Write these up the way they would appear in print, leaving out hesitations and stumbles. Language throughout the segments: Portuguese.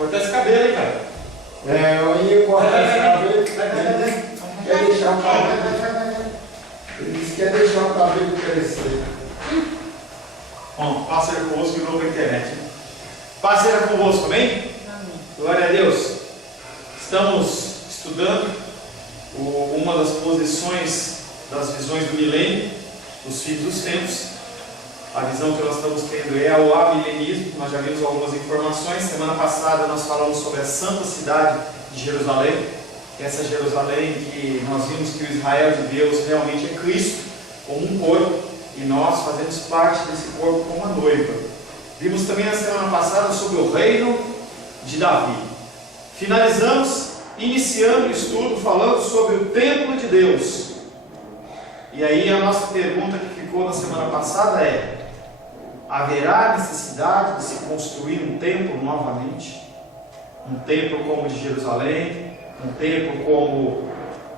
Cortar esse cabelo, hein, cara? Eu ia cortar esse cabelo. Quer deixar o cabelo. Ele disse que quer deixar o cabelo crescer. Bom, paz seja convosco de novo na internet. Paz seja convosco, amém? Glória a Deus. Estamos estudando uma das posições das visões do milênio, dos fins dos tempos. A visão que nós estamos tendo é o amilenismo. Nós já vimos algumas informações. Semana passada nós falamos sobre a santa cidade de Jerusalém. Essa Jerusalém que nós vimos que o Israel de Deus realmente é Cristo, como um corpo, e nós fazemos parte desse corpo como a noiva. Vimos também na semana passada sobre o reino de Davi. Finalizamos, iniciando o estudo, falando sobre o templo de Deus. E aí a nossa pergunta que ficou na semana passada é: haverá necessidade de se construir um templo novamente? Um templo como o de Jerusalém? Um templo como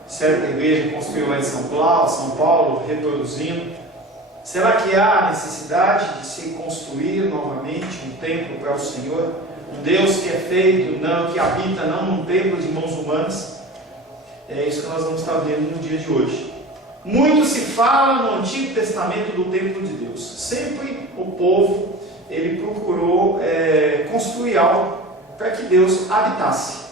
certa igreja construiu lá em São Paulo, reproduzindo? Será que há necessidade de se construir novamente um templo para o Senhor? Um Deus que é feito, que habita não num templo de mãos humanas? É isso que nós vamos estar vendo no dia de hoje. Muito se fala no Antigo Testamento do templo de Deus. Sempre o povo ele procurou construir algo para que Deus habitasse.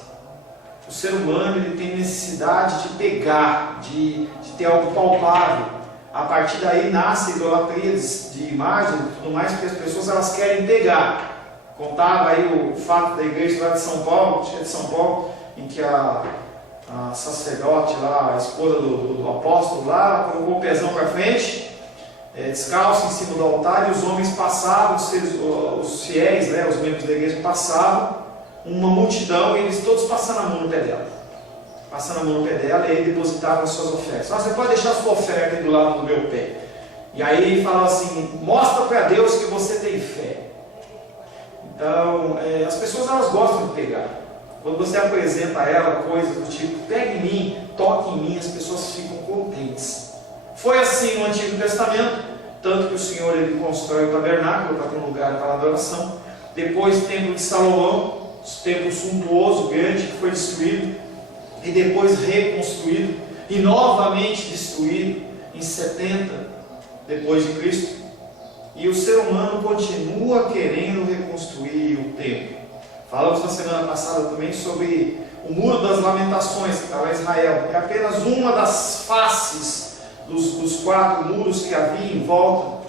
O ser humano ele tem necessidade de pegar, de ter algo palpável. A partir daí nasce a idolatria de imagem e tudo mais, porque as pessoas elas querem pegar. Contava aí o fato da igreja lá de São Paulo, em que a sacerdote lá, a esposa do apóstolo lá, colocou o pezão para frente, descalço em cima do altar, e os homens passavam, os fiéis, os membros da igreja passavam, uma multidão, e eles todos passando a mão no pé dela. Passando a mão no pé dela, e aí depositavam as suas ofertas. Você pode deixar a sua oferta aí do lado do meu pé. E aí ele falava assim: mostra para Deus que você tem fé. Então, as pessoas elas gostam de pegar. Quando você apresenta a ela coisas do tipo, pegue em mim, toque em mim, as pessoas ficam contentes. Foi assim no Antigo Testamento, tanto que o Senhor ele constrói o tabernáculo para ter um lugar para a adoração. Depois o templo de Salomão, o templo suntuoso, grande, que foi destruído, e depois reconstruído, e novamente destruído em 70 depois de Cristo. E o ser humano continua querendo reconstruir o templo. Falamos na semana passada também sobre o Muro das Lamentações, que estava em Israel. É apenas uma das faces dos 4 muros que havia em volta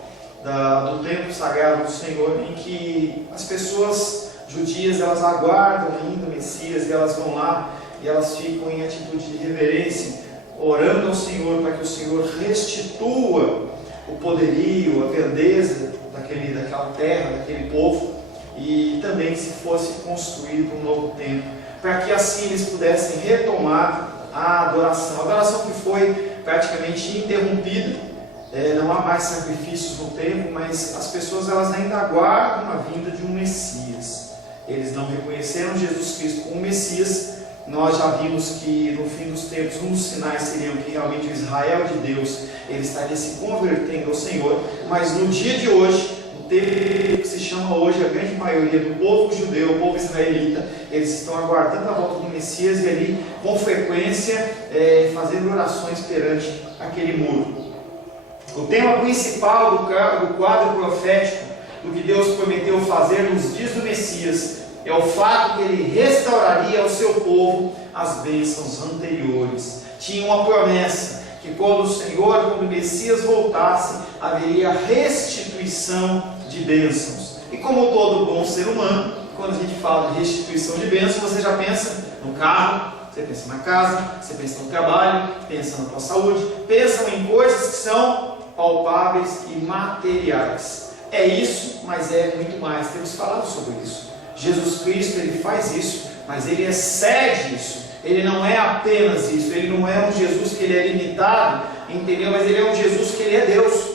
do templo sagrado do Senhor, em que as pessoas judias elas aguardam ainda o Messias, e elas vão lá e elas ficam em atitude de reverência, orando ao Senhor para que o Senhor restitua o poderio, a grandeza daquela terra, daquele povo, e também se fosse construído um novo templo, para que assim eles pudessem retomar a adoração que foi praticamente interrompida. Não há mais sacrifícios no templo, mas as pessoas elas ainda aguardam a vinda de um Messias. Eles não reconheceram Jesus Cristo como Messias. Nós já vimos que no fim dos tempos um dos sinais seriam que realmente o Israel de Deus ele estaria se convertendo ao Senhor, mas no dia de hoje, o tempo que se chama hoje a grande maioria do povo judeu, o povo israelita, eles estão aguardando a volta do Messias e ali com frequência fazendo orações perante aquele muro. O tema principal do quadro profético do que Deus prometeu fazer nos dias do Messias é o fato que ele restauraria ao seu povo as bênçãos anteriores. Tinha uma promessa que quando o Messias voltasse, haveria restituição de bênçãos. E como todo bom ser humano, quando a gente fala de restituição de bênçãos, você já pensa no carro, você pensa na casa, você pensa no trabalho, pensa na tua saúde, pensa em coisas que são palpáveis e materiais. É isso, mas é muito mais. Temos falado sobre isso. Jesus Cristo, ele faz isso, mas ele excede isso. Ele não é apenas isso. Ele não é um Jesus que ele é limitado, entendeu? Mas ele é um Jesus que ele é Deus.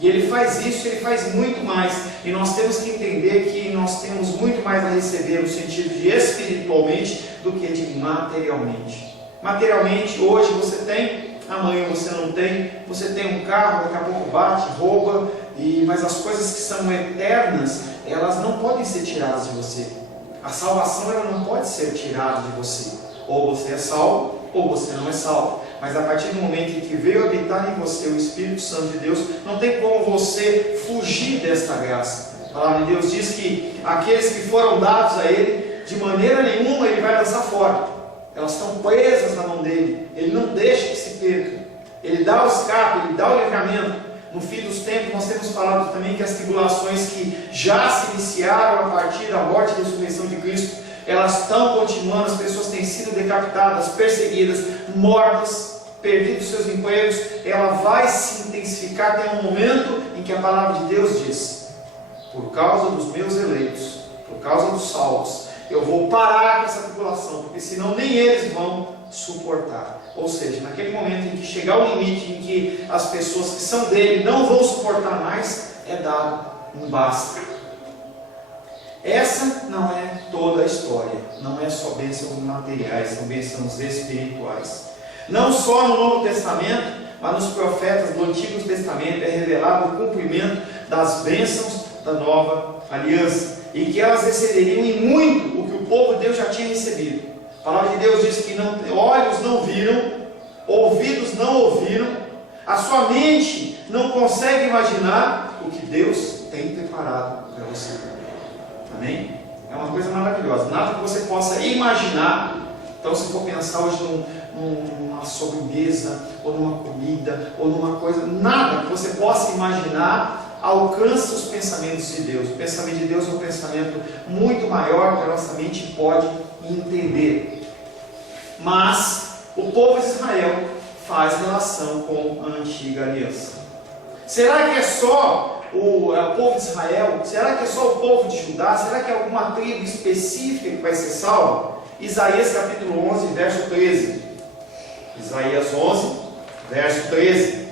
E ele faz isso, ele faz muito mais. E nós temos que entender que nós temos muito mais a receber no sentido de espiritualmente do que de materialmente. Materialmente, hoje você tem, amanhã você não tem. Você tem um carro, daqui a pouco bate, rouba. Mas as coisas que são eternas, elas não podem ser tiradas de você. A salvação ela não pode ser tirada de você. Ou você é salvo, ou você não é salvo. Mas a partir do momento em que veio habitar em você o Espírito Santo de Deus, não tem como você fugir desta graça. A palavra de Deus diz que aqueles que foram dados a Ele, de maneira nenhuma Ele vai lançar fora. Elas estão presas na mão dEle. Ele não deixa que se percam. Ele dá o escape, Ele dá o livramento. No fim dos tempos nós temos falado também que as tribulações que já se iniciaram a partir da morte e ressurreição de Cristo, elas estão continuando, as pessoas têm sido decapitadas, perseguidas, mortas, perdido seus empregos. Ela vai se intensificar até um momento em que a palavra de Deus diz: por causa dos meus eleitos, por causa dos salvos, eu vou parar com essa tribulação, porque senão nem eles vão suportar. Ou seja, naquele momento em que chegar o limite em que as pessoas que são dele não vão suportar mais, é dado um basta. Essa não é toda a história, não é só bênçãos materiais, são bênçãos espirituais. Não só no Novo Testamento, mas nos profetas do Antigo Testamento é revelado o cumprimento das bênçãos da nova aliança, e que elas excederiam em muito o que o povo de Deus já tinha recebido. A palavra de Deus diz que olhos não viram, ouvidos não ouviram, a sua mente não consegue imaginar o que Deus tem preparado para você. Amém? É uma coisa maravilhosa. Nada que você possa imaginar. Então, se for pensar hoje numa sobremesa, ou numa comida, ou numa coisa, nada que você possa imaginar alcança os pensamentos de Deus. O pensamento de Deus é um pensamento muito maior que a nossa mente pode entender. Mas o povo de Israel faz relação com a antiga aliança. Será que é só o povo de Israel? Será que é só o povo de Judá? Será que é alguma tribo específica que vai ser salva? Isaías capítulo 11, verso 13. Isaías 11, verso 13.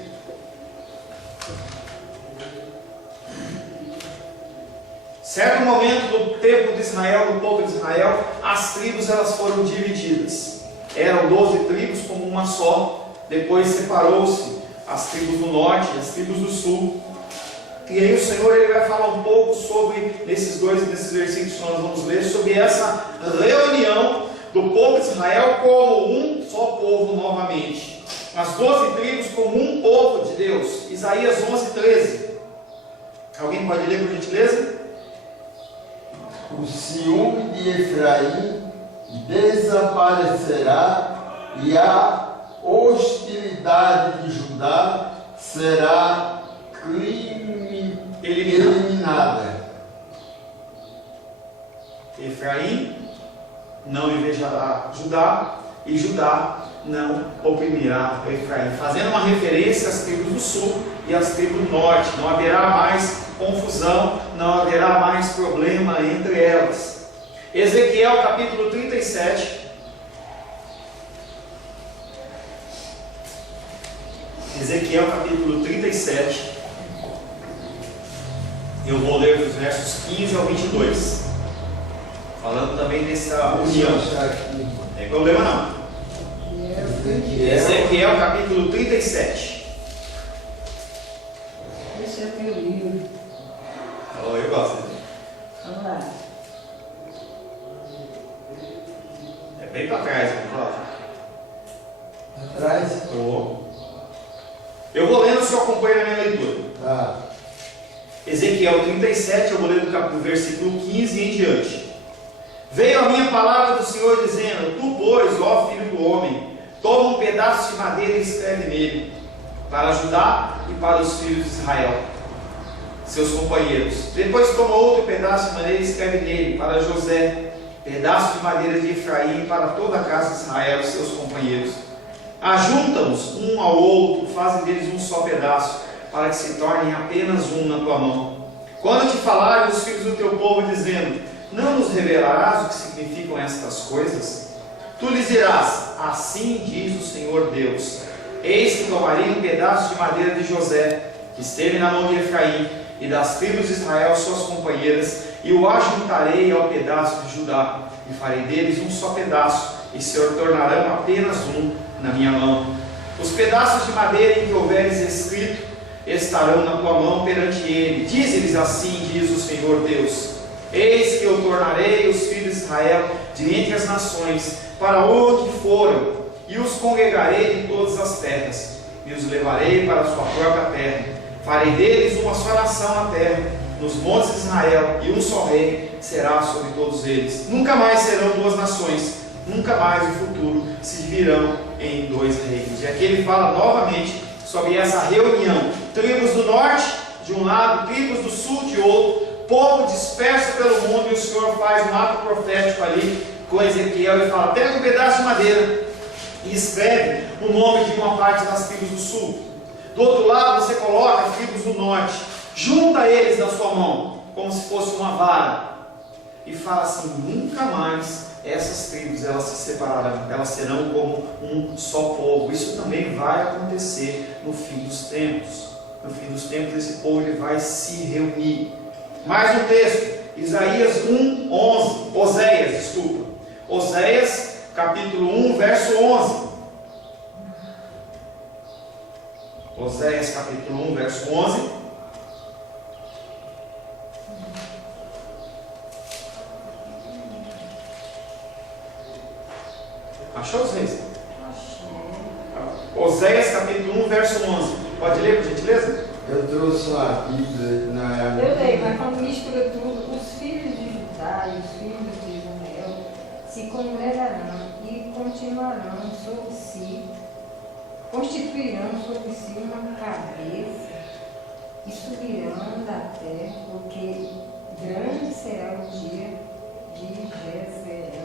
Certo momento do tempo de Israel, do povo de Israel, as tribos elas foram divididas. Eram 12 tribos como uma só. Depois separou-se as tribos do norte e as tribos do sul. E aí o Senhor ele vai falar um pouco sobre, nesses versículos que nós vamos ler, sobre essa reunião do povo de Israel como um só povo novamente. As 12 tribos como um povo de Deus. Isaías 11, 13. Alguém pode ler por gentileza? O ciúme de Efraim desaparecerá e a hostilidade de Judá será eliminada. Efraim não invejará Judá, e Judá não oprimirá Efraim, fazendo uma referência às tribos do sul e às tribos do norte. Não haverá mais confusão, não haverá mais problema entre elas. Ezequiel capítulo 37. Ezequiel capítulo 37. Eu vou ler dos versos 15 ao 22. Falando também dessa união. Não tem problema não. Ezequiel capítulo 37. Esse é meu livro. Oh, eu gosto. Vamos lá. É bem para trás, Cláudio. Atrás? Eu vou lendo, o senhor acompanha a minha leitura. Tá. Ezequiel 37, eu vou ler do versículo 15 em diante. Veio a minha palavra do Senhor dizendo: tu, pois, ó filho do homem, toma um pedaço de madeira e escreve nele, para Judá e para os filhos de Israel, seus companheiros. Depois toma outro pedaço de madeira e escreve nele, para José, pedaço de madeira de Efraim, e para toda a casa de Israel e seus companheiros. Ajunta-os um ao outro, fazem deles um só pedaço, para que se tornem apenas um na tua mão. Quando te falarem os filhos do teu povo, dizendo: não nos revelarás o que significam estas coisas? Tu lhes dirás: assim diz o Senhor Deus: eis que tomarei um pedaço de madeira de José, que esteve na mão de Efraim, e das tribos de Israel suas companheiras, e o ajuntarei ao pedaço de Judá, e farei deles um só pedaço, e se tornarão apenas um na minha mão. Os pedaços de madeira em que houveres escrito estarão na tua mão perante ele. Dize-lhes: assim diz o Senhor Deus: Eis que eu tornarei os filhos de Israel de entre as nações, para onde foram, e os congregarei de todas as terras, e os levarei para a sua própria terra. Farei deles uma só nação na terra, nos montes de Israel, e um só rei será sobre todos eles. Nunca mais serão duas nações, nunca mais no futuro se dividirão em dois reinos. E aqui ele fala novamente sobre essa reunião: tribos do norte de um lado, tribos do sul de outro, povo disperso pelo mundo. E o Senhor faz um ato profético ali com Ezequiel e fala: pega um pedaço de madeira e escreve o nome de uma parte das tribos do sul. Do outro lado você coloca as tribos do norte, junta eles na sua mão como se fosse uma vara, e fala assim: nunca mais essas tribos elas se separarão, elas serão como um só povo. Isso também vai acontecer no fim dos tempos. No fim dos tempos esse povo ele vai se reunir. Mais um texto, Isaías 1:11, Oséias capítulo 1 verso 11. Oséias capítulo 1 verso 11. Achou, vocês? Oséias capítulo 1 verso 11. Pode ler, por gentileza? Eu trouxe uma Bíblia, não é a minha. Eu leio, mas quando mistura tudo, os filhos de Judá e os filhos de Israel se congregarão e continuarão sobre si, constituirão sobre si uma cabeça e subirão da terra, porque grande será o dia de Jezreel.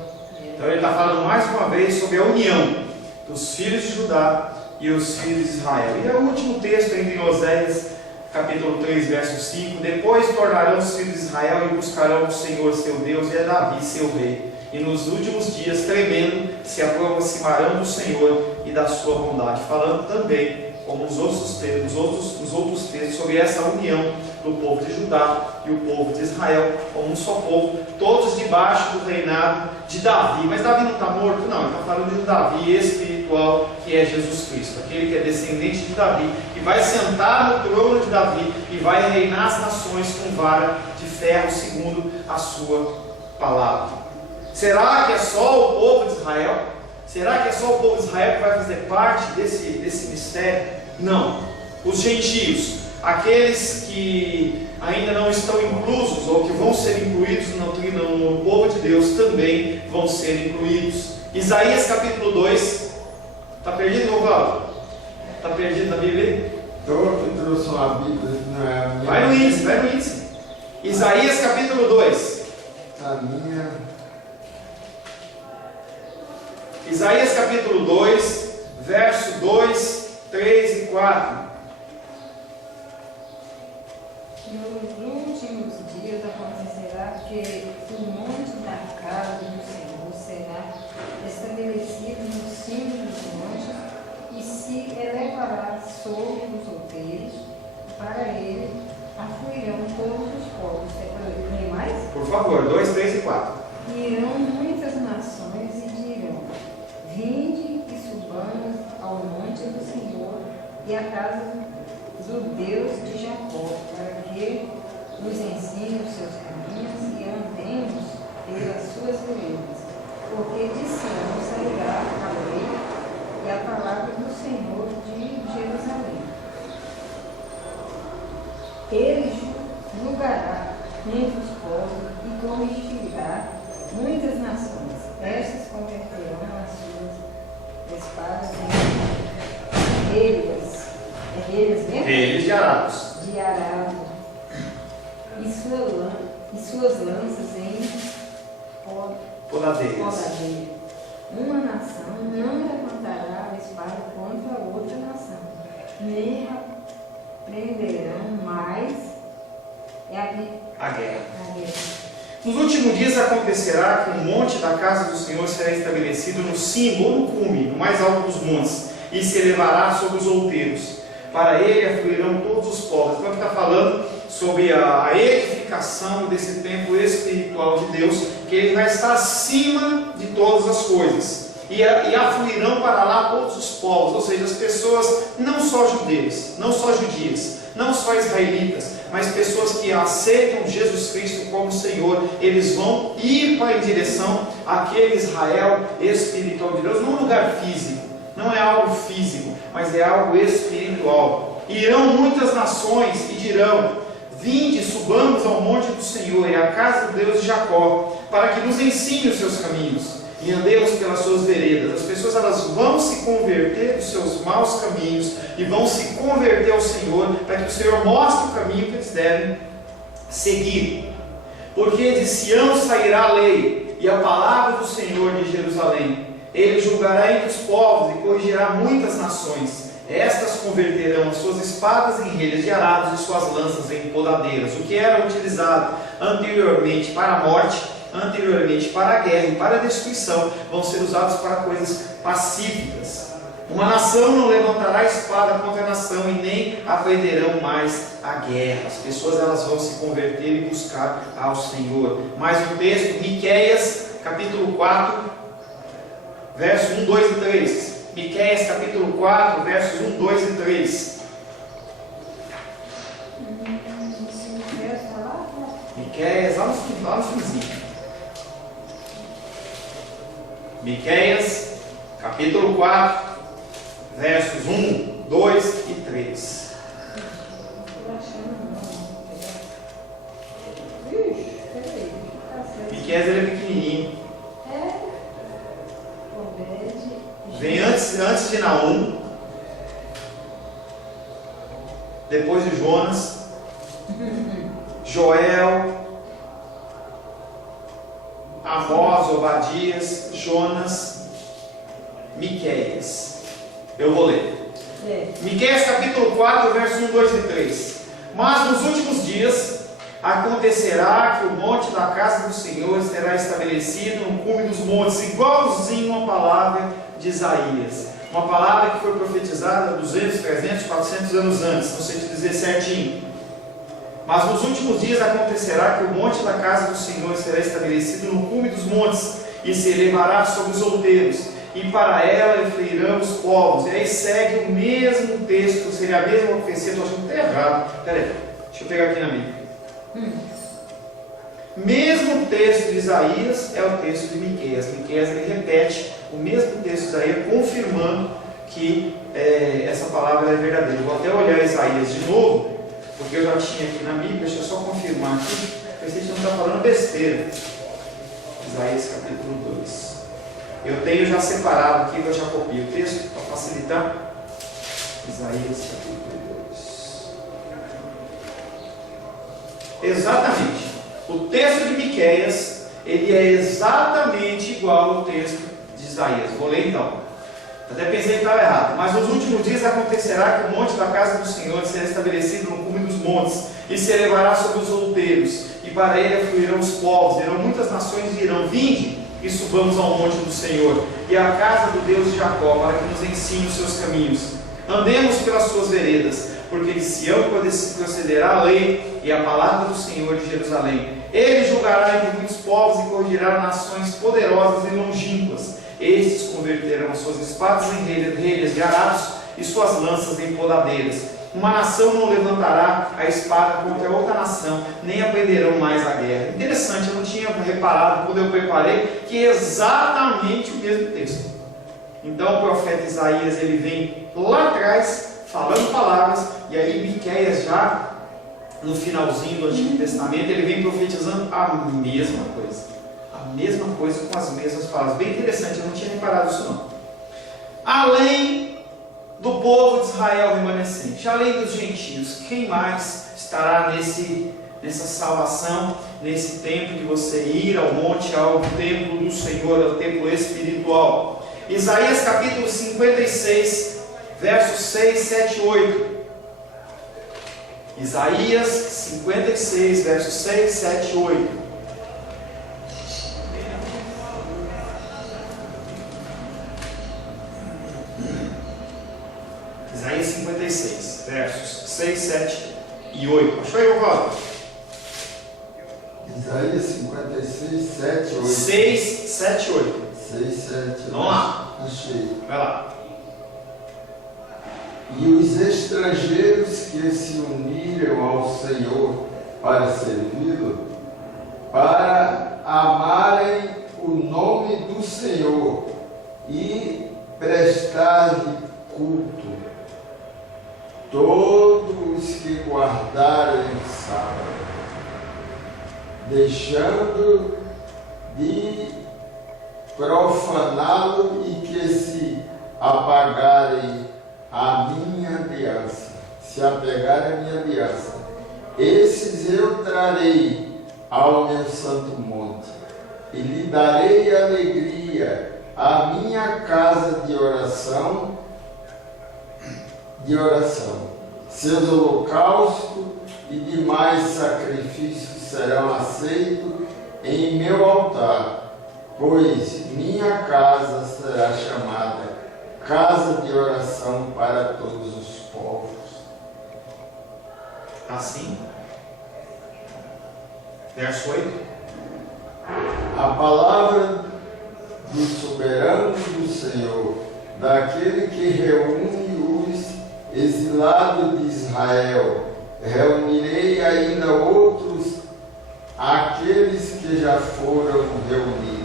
Então ele está falando mais uma vez sobre a união dos filhos de Judá e os filhos de Israel. E é o último texto ainda em Oséias, capítulo 3, verso 5. Depois tornarão os filhos de Israel e buscarão o Senhor seu Deus e a Davi seu rei. E nos últimos dias, tremendo, se aproximarão do Senhor e da sua bondade. Falando também, como nos outros textos, sobre essa união do povo de Judá e o povo de Israel, como um só povo, todos debaixo do reinado de Davi. Mas Davi não está morto? Não, ele está falando de Davi espiritual, que é Jesus Cristo, aquele que é descendente de Davi, que vai sentar no trono de Davi e vai reinar as nações com vara de ferro, segundo a sua palavra. Será que é só o povo de Israel? Será que é só o povo de Israel que vai fazer parte desse mistério? Não. Os gentios, aqueles que ainda não estão inclusos ou que vão ser incluídos no povo de Deus, também vão ser incluídos. Isaías capítulo 2. Está perdido, Rovaldo? Está perdido na Bíblia? Eu trouxe uma Bíblia, não é a minha. Vai no índice. Isaías capítulo 2. A minha. Isaías capítulo 2, verso 2, 3 e 4. Nos últimos dias acontecerá que o monte da casa do Senhor será estabelecido no cimo dos montes e se elevará sobre os outeiros. Para ele afluirão todos os povos. Tem mais? Por favor, 2, 3 e 4. E irão muitas nações e dirão: vinde e subamos ao monte do Senhor e à casa do Deus de Jacó, para que nos ensine os seus caminhos e andemos pelas suas veredas. Porque de Sião sairá a lei e a palavra do Senhor de Jerusalém. Ele julgará entre os povos e corrigirá muitas nações. Estas converterão as suas espadas em relhas. É relhas mesmo? Relhas de arados. De arado. E suas lanças em Podadeiras. podadeira. Uma nação não levantará a espada contra outra nação, nem aprenderão mais A guerra. a guerra. Nos últimos dias acontecerá que o monte da casa do Senhor será estabelecido no cimo ou no cume, no mais alto dos montes, e se elevará sobre os outeiros. Para ele afluirão todos os povos. Então está falando sobre a edificação desse templo espiritual de Deus, que ele vai estar acima de todas as coisas. e afluirão para lá todos os povos, ou seja, as pessoas não só judeus, não só judias, não só israelitas, mas pessoas que aceitam Jesus Cristo como Senhor. Eles vão ir em direção àquele Israel espiritual de Deus, não um lugar físico, não é algo físico, mas é algo espiritual. Irão muitas nações e dirão: vinde, subamos ao monte do Senhor e à casa do Deus de Jacó, para que nos ensine os seus caminhos e andemos pelas suas veredas. As pessoas, elas vão se converter dos seus maus caminhos e vão se converter ao Senhor, para que o Senhor mostre o caminho que eles devem seguir. Porque de Sião sairá a lei e a palavra do Senhor de Jerusalém. Ele julgará entre os povos e corrigirá muitas nações. Estas converterão as suas espadas em relhas de arados e suas lanças em podadeiras. O que era utilizado anteriormente para a morte, anteriormente para a guerra e para a destruição, vão ser usados para coisas pacíficas. Uma nação não levantará espada contra a nação e nem aprenderão mais a guerra. As pessoas, elas vão se converter e buscar ao Senhor. Mais um texto, Miqueias capítulo 4, versos 1, 2 e 3. Miqueias capítulo 4, versos 1, 2 e 3. Miqueias, lá no finzinho. Miqueias capítulo 4, versos 1, 2 e 3. Miqueias, ele é pequenininho. Vem antes de Naum, depois de Jonas, Joel, Amós, Obadias, Jonas, Miqueias. Eu vou ler. Miqueias capítulo 4, versos 1, 2 e 3. Mas nos últimos dias acontecerá que o monte da casa do Senhor será estabelecido no cume dos montes, igualzinho a palavra de Isaías. Uma palavra que foi profetizada 200, 300, 400 anos antes, não sei te dizer certinho. Mas nos últimos dias acontecerá que o monte da casa do Senhor será estabelecido no cume dos montes, e se elevará sobre os outeiros, e para ela fluirão os povos. E aí segue o mesmo texto, seria a mesma profecia. Estou achando que está errado. Peraí, deixa eu pegar aqui na Bíblia. Mesmo texto de Isaías é o texto de Miqueias. Miqueias, ele repete o mesmo texto de Isaías, confirmando que essa palavra é verdadeira. Eu vou até olhar Isaías de novo, porque eu já tinha aqui na Bíblia. Deixa eu só confirmar aqui, para ver se a gente não está falando besteira. Isaías capítulo 2. Eu tenho já separado aqui, eu já copio o texto para facilitar. Isaías capítulo 2. Exatamente. O texto de Miqueias, ele é exatamente igual ao texto de Isaías. Vou ler então. Até pensei que estava errado. Mas nos últimos dias acontecerá que o monte da casa do Senhor será estabelecido no cume dos montes, e se elevará sobre os outeiros, e para ele afluirão os povos. Irão muitas nações e dirão: vinde e subamos ao monte do Senhor e à casa do Deus de Jacó, para que nos ensine os seus caminhos. Andemos pelas suas veredas, porque de Sião procederá a lei e a palavra do Senhor de Jerusalém. Ele julgará entre muitos povos e corrigirá nações poderosas e longínquas. Estes converterão as suas espadas em relhas de arados e suas lanças em podadeiras. Uma nação não levantará a espada contra outra nação, nem aprenderão mais a guerra. Interessante, eu não tinha reparado quando eu preparei que é exatamente o mesmo texto. Então o profeta Isaías, ele vem lá atrás falando palavras, e aí Miqueias, já no finalzinho do Antigo Testamento, ele vem profetizando a mesma coisa. A mesma coisa com as mesmas palavras. Bem interessante, eu não tinha reparado isso não. Além do povo de Israel remanescente, além dos gentios, quem mais estará nessa salvação, nesse tempo de você ir ao monte, ao templo do Senhor, ao templo espiritual? Isaías capítulo 56, versos 6, 7 e 8. Isaías 56, versos 6, 7 e 8. Isaías 56, versos 6, 7 e 8. Achou aí, Rosa? Isaías 56, 7, 8. 6, 7 e 8. 6, 7. Vamos lá. Achei. Vai lá. E os estrangeiros que se uniram ao Senhor para servi-lo, para amarem o nome do Senhor e prestar-lhe culto, todos os que guardarem o sábado, deixando de profaná-lo e que se apagarem a minha aliança, se apegarem à minha aliança, esses eu trarei ao meu santo monte e lhe darei alegria, a minha casa de oração, seus holocaustos e demais sacrifícios serão aceitos em meu altar, pois minha casa será chamada casa de oração para todos os povos. Assim. Verso 8. A palavra do soberano do Senhor, daquele que reúne os exilados de Israel, reunirei ainda outros, aqueles que já foram reunidos.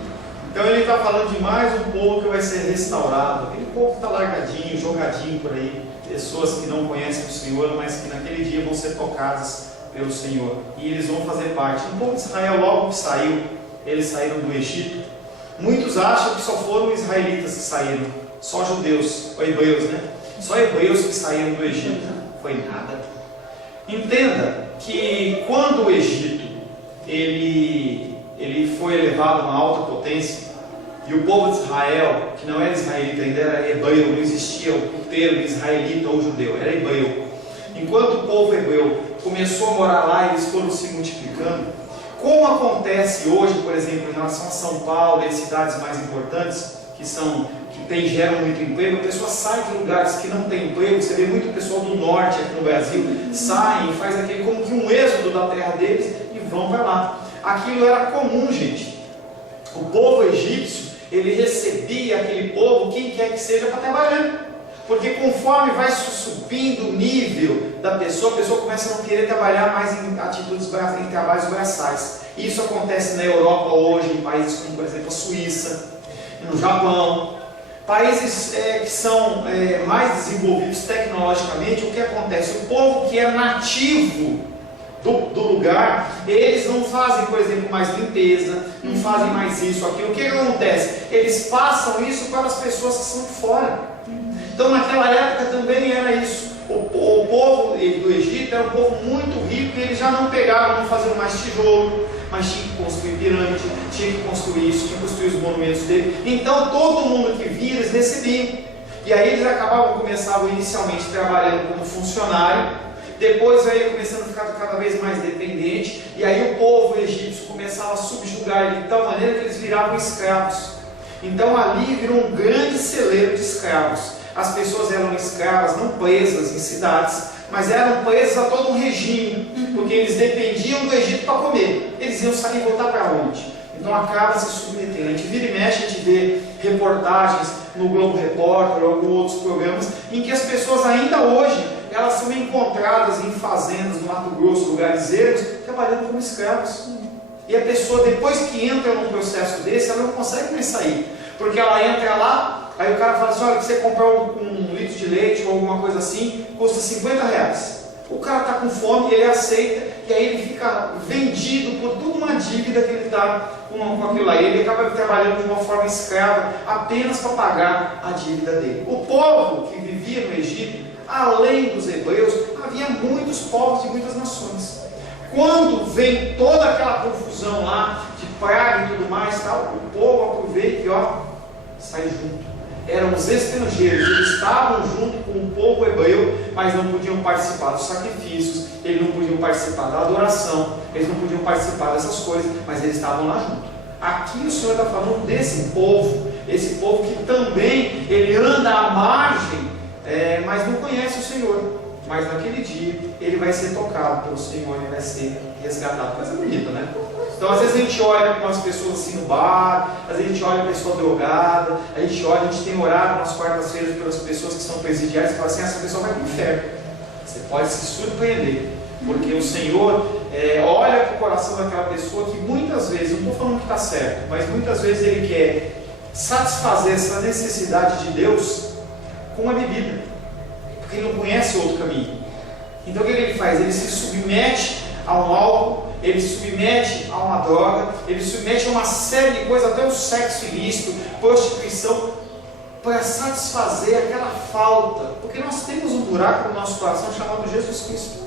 Então ele está falando de mais um povo que vai ser restaurado. Aquele povo que está largadinho, jogadinho por aí. Pessoas que não conhecem o Senhor, mas que naquele dia vão ser tocadas pelo Senhor. E eles vão fazer parte. O povo de Israel, logo que saiu, eles saíram do Egito. Muitos acham que só foram israelitas que saíram. Só judeus, ou hebreus, né? Só hebreus que saíram do Egito. Não foi nada. Entenda que quando o Egito ele foi elevado a uma alta potência, e o povo de Israel, que não era israelita ainda, era hebreu, não existia o termo israelita ou judeu, era hebreu. Enquanto o povo hebreu começou a morar lá, eles foram se multiplicando, como acontece hoje, por exemplo, em relação a São Paulo e as cidades mais importantes, geram muito emprego, a pessoa sai de lugares que não tem emprego. Você vê muito pessoal do norte aqui no Brasil, saem e faz aquele como que um êxodo da terra deles e vão para lá. Aquilo era comum, gente. O povo egípcio, ele recebia aquele povo, quem quer que seja, para trabalhar. Porque conforme vai subindo o nível da pessoa, a pessoa começa a não querer trabalhar mais em trabalhos braçais. Isso acontece na Europa hoje, em países como, por exemplo, a Suíça, no Japão. Países que são mais desenvolvidos tecnologicamente, o que acontece? O povo que é nativo do lugar, eles não fazem, por exemplo, mais limpeza, não fazem mais isso, aquilo. O que acontece? Eles passam isso para as pessoas que são de fora. Então naquela época também era isso. O povo do Egito era um povo muito rico e eles já não pegavam, não faziam mais tijolo, mas tinha que construir pirâmide, tinha que construir isso, tinha que construir os monumentos dele. Então todo mundo que via, eles recebiam. E aí eles começavam inicialmente trabalhando como funcionário, depois aí começando a ficar cada vez mais dependente, e aí o povo egípcio começava a subjugar ele de tal maneira que eles viravam escravos. Então ali virou um grande celeiro de escravos. As pessoas eram escravas, não presas em cidades, mas eram presas a todo um regime, porque eles dependiam do Egito para comer. Eles iam sair e voltar para onde? Então acaba se submetendo. A gente vira e mexe, a gente vê reportagens no Globo Repórter ou alguns outros programas, em que as pessoas ainda hoje, elas são encontradas em fazendas no Mato Grosso, lugares ermos, trabalhando como escravos. E a pessoa, depois que entra num processo desse, ela não consegue mais sair, porque ela entra lá. Aí o cara fala assim, olha, que você comprar um litro de leite ou alguma coisa assim, custa R$50. O cara está com fome, ele aceita, e aí ele fica vendido por toda uma dívida que ele está com aquilo lá. Ele acaba trabalhando de uma forma escrava, apenas para pagar a dívida dele. O povo que vivia no Egito, além dos hebreus, havia muitos povos de muitas nações. Quando vem toda aquela confusão lá, de praga e tudo mais, tal, o povo aproveita e sai junto. Eram os estrangeiros, eles estavam junto com o povo hebreu, mas não podiam participar dos sacrifícios, eles não podiam participar da adoração, eles não podiam participar dessas coisas, mas eles estavam lá junto. Aqui o Senhor está falando desse povo, esse povo que também ele anda à margem, mas não conhece o Senhor. Mas naquele dia ele vai ser tocado pelo Senhor e vai ser resgatado. Coisa bonita, né? Então às vezes a gente olha com as pessoas assim no bar, às vezes a gente olha a pessoa drogada, a gente tem orado nas quartas-feiras pelas pessoas que são presidiárias e fala assim, essa pessoa vai para o inferno. Você pode se surpreender, porque o Senhor olha para o coração daquela pessoa que muitas vezes, não estou falando que está certo, mas muitas vezes ele quer satisfazer essa necessidade de Deus com a bebida, porque ele não conhece outro caminho. Então o que ele faz? Ele se submete a um álcool, ele se submete a uma droga, ele se submete a uma série de coisas, até o sexo ilícito, prostituição, para satisfazer aquela falta, porque nós temos um buraco no nosso coração chamado Jesus Cristo.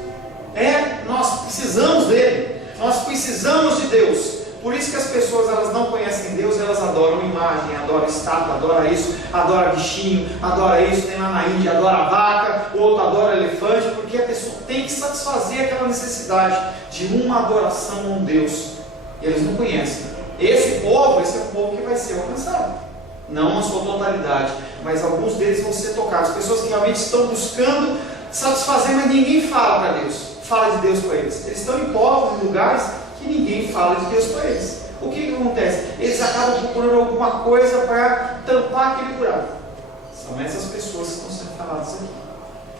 Nós precisamos dele, nós precisamos de Deus. Por isso que as pessoas, elas não conhecem Deus, elas adoram imagem, adoram estátua, adoram isso, adoram bichinho, adora isso, tem lá na Índia, adora vaca, o outro adora elefante, porque a pessoa tem que satisfazer aquela necessidade de uma adoração a um Deus, e eles não conhecem. Esse é o povo que vai ser alcançado, não na sua totalidade, mas alguns deles vão ser tocados, pessoas que realmente estão buscando satisfazer, mas ninguém fala para Deus, fala de Deus para eles. Eles estão em povos, em lugares que ninguém fala de Deus para eles. O que acontece? Eles acabam procurando alguma coisa para tampar aquele buraco. São essas pessoas que estão sendo faladas aqui.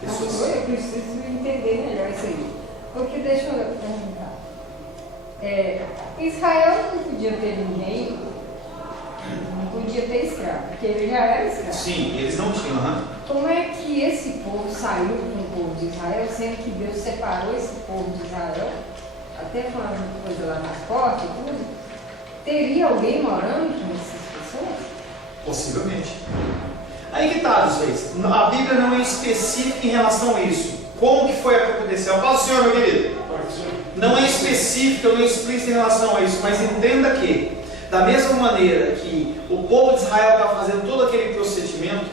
Eu preciso entender melhor isso aí. Porque deixa eu perguntar. Israel não podia ter ninguém, não podia ter escravo, porque ele já era escravo. Sim, eles não tinham. Como é que esse povo saiu com o povo de Israel, sendo que Deus separou esse povo de Israel, até falando coisa lá nas portas e tudo? Teria alguém morando com essas pessoas? Possivelmente. Aí que está, vocês. A Bíblia não é específica em relação a isso. Como que foi que aconteceu? Fala o Senhor, meu querido. Não é específica, não é explícita em relação a isso, mas entenda que, da mesma maneira que o povo de Israel está fazendo todo aquele procedimento,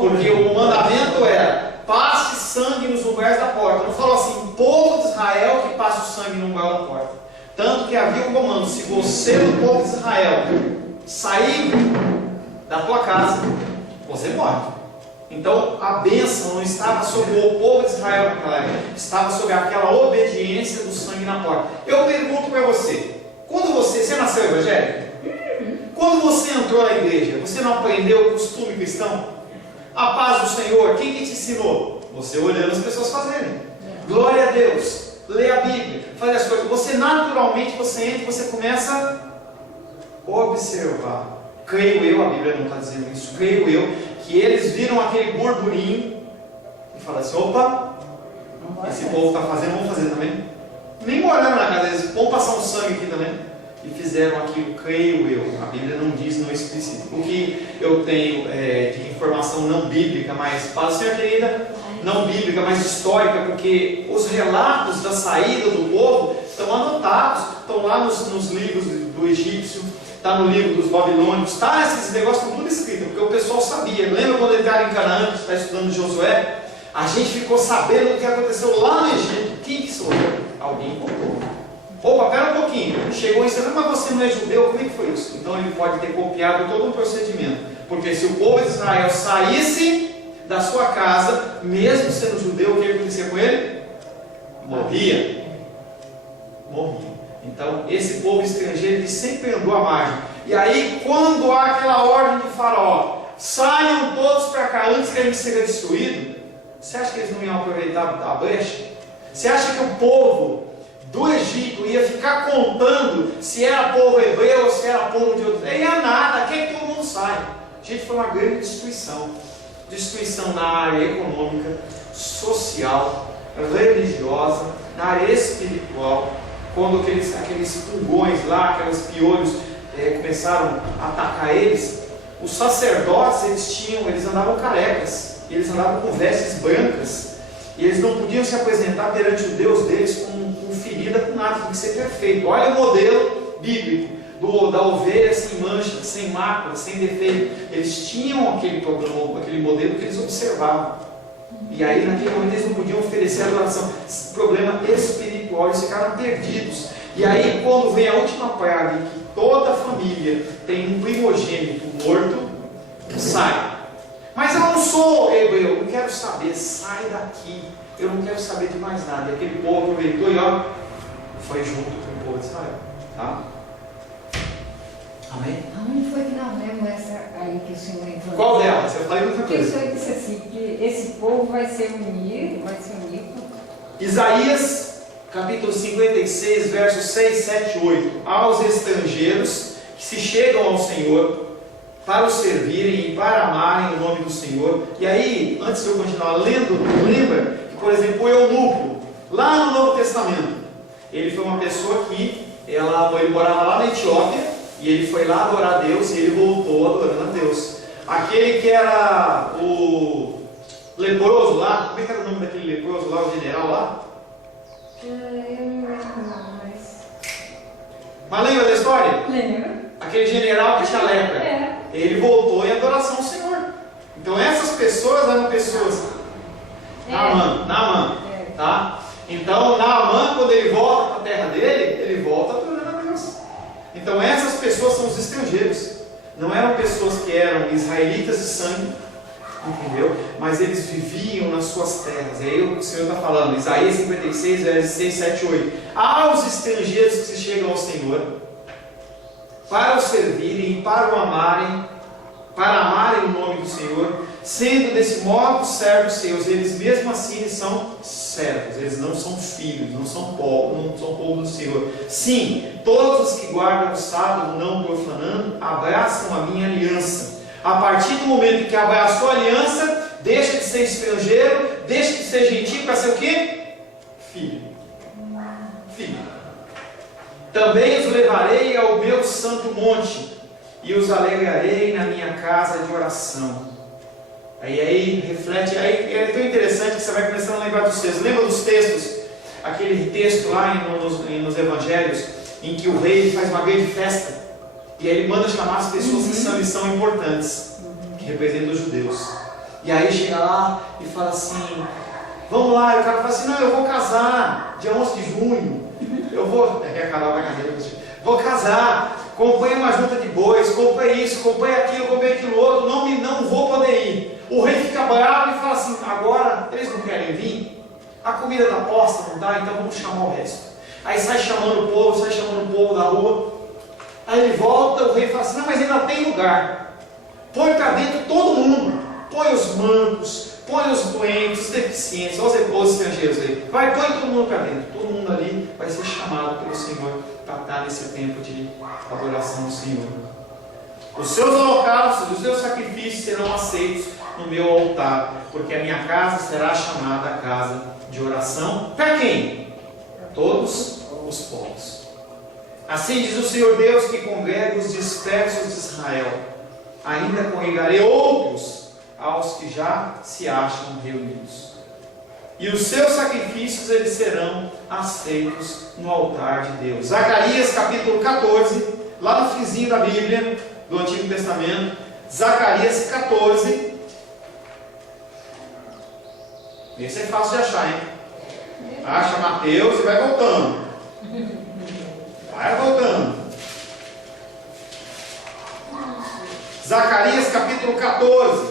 porque o mandamento era passe sangue nos lugares da porta. Não falou assim, povo de Israel que passe o sangue no lugar da porta. Tanto que havia um comando, se você do povo de Israel sair da tua casa, você morre. Então a bênção não estava sobre o povo de Israel naquela época, estava sobre aquela obediência do sangue na porta. Eu pergunto para você, você nasceu evangélico? Quando você entrou na igreja, você não aprendeu o costume cristão? A paz do Senhor, quem que te ensinou? Você olhando as pessoas fazerem. Glória a Deus, lê a Bíblia, faz as coisas. Você naturalmente, você entra e você começa a observar. Creio eu, a Bíblia não está dizendo isso, creio eu, que eles viram aquele burburinho e falaram assim, opa, esse povo está fazendo, vamos fazer também. Nem morando na casa deles, vamos passar um sangue aqui também. E fizeram aquilo, creio eu. A Bíblia não diz, não especifica. O que eu tenho de informação não bíblica, mas, fala, senhora querida, não bíblica, mas histórica, porque os relatos da saída do povo estão anotados, estão lá nos livros do egípcio, está no livro dos babilônicos, está esses negócios tudo escrito, porque o pessoal sabia. Lembra quando entraram em Canaã, que está estudando Josué? A gente ficou sabendo o que aconteceu lá no Egito. Quem que soube? Alguém contou. Opa, pera um pouquinho, chegou em cima, mas você não é judeu, como é que foi isso? Então ele pode ter copiado todo um procedimento, porque se o povo de Israel saísse da sua casa, mesmo sendo judeu, o que ia acontecer com ele? Morria. Então esse povo estrangeiro, ele sempre andou à margem. E aí quando há aquela ordem de Faraó, saiam todos para cá antes que a gente seja destruído, você acha que eles não iam aproveitar a brecha? Você acha que o povo do Egito ia ficar contando se era povo hebreu ou se era povo de outro? Não ia nada, quer que todo mundo saia. Gente, foi uma grande destruição. Destruição na área econômica, social, religiosa, na área espiritual. Quando aqueles pulgões lá, aqueles piolhos começaram a atacar eles, os sacerdotes eles andavam carecas, eles andavam com vestes brancas, e eles não podiam se apresentar perante o Deus deles com ferida, com nada, tem que ser perfeito. Olha o modelo bíblico da ovelha sem mancha, sem mácula, sem defeito. Eles tinham aquele modelo que eles observavam. E aí naquele momento eles não podiam oferecer adoração. Problema espiritual, eles ficaram perdidos. E aí quando vem a última praga, que toda a família tem um primogênito morto, sai. Mas eu não sou hebreu, eu não quero saber, sai daqui, eu não quero saber de mais nada. E aquele povo aproveitou e foi junto com o povo de Israel. Tá? Amém? Aonde foi que nós lemos essa aí que o Senhor entrou? Qual delas? Eu falei muita Porque o coisa. Senhor disse assim, que esse povo vai ser unido. Isaías, capítulo 56, versos 6, 7 e 8. Aos estrangeiros que se chegam ao Senhor para o servirem e para amarem o nome do Senhor. E aí, antes de eu continuar lendo, lembra que, por exemplo, o eunuco, lá no Novo Testamento, ele foi uma pessoa que ele morava lá na Etiópia, e ele foi lá adorar a Deus, e ele voltou adorando a Deus. Aquele que era o leproso lá, como é que era o nome daquele leproso lá, o general lá? Eu não lembro não, Mas lembra da história? Lembra? Aquele general que tinha lepra. É. Ele voltou em adoração ao Senhor. Então essas pessoas eram pessoas. Naamã. Tá? Então Naamã, quando ele volta para a terra dele, ele volta adorando a Deus. Então essas pessoas são os estrangeiros. Não eram pessoas que eram israelitas de sangue, entendeu? Mas eles viviam nas suas terras. E aí o Senhor está falando, Isaías 56, versos 6, 7 e 8. Aos estrangeiros que se chegam ao Senhor, para o servirem e para o amarem, para amarem o nome do Senhor, sendo desse modo servos seus, eles mesmo assim eles são servos, eles não são filhos, não são povo do Senhor. Sim, todos os que guardam o sábado não profanando, abraçam a minha aliança. A partir do momento em que abraçou a aliança, deixa de ser estrangeiro, deixa de ser gentil para ser o quê? Filho. Também os levarei ao meu santo monte, e os alegrarei na minha casa de oração. Aí reflete, aí é tão interessante que você vai começando a lembrar dos textos. Lembra dos textos? Aquele texto lá nos evangelhos, em que o rei faz uma grande festa, e aí ele manda chamar as pessoas que são importantes, que representam os judeus. E aí chega lá e fala assim, vamos lá, e o cara fala assim, não, eu vou casar, dia 11 de junho, eu vou, vou casar, comprei uma junta de bois, comprei isso, comprei aquilo outro, não vou poder ir. O rei fica bravo e fala assim, agora eles não querem vir? A comida está posta, não dá, então vamos chamar o resto. Aí sai chamando o povo da rua, aí ele volta, o rei fala assim, não, mas ainda tem lugar, põe para dentro todo mundo, põe os mancos, põe os doentes, os deficientes, os estrangeiros aí, põe todo mundo para dentro, todo mundo ali vai ser chamado pelo Senhor para estar nesse tempo de adoração ao Senhor. Os seus holocaustos, os seus sacrifícios serão aceitos no meu altar, porque a minha casa será chamada a casa de oração. Para quem? Todos os povos. Assim diz o Senhor Deus, que congrega os dispersos de Israel. Ainda congregarei outros aos que já se acham reunidos. E os seus sacrifícios eles serão aceitos no altar de Deus. Zacarias capítulo 14, lá no finzinho da Bíblia, do Antigo Testamento. Zacarias 14. Esse é fácil de achar, hein? Acha Mateus e vai voltando. Vai voltando. Zacarias capítulo 14.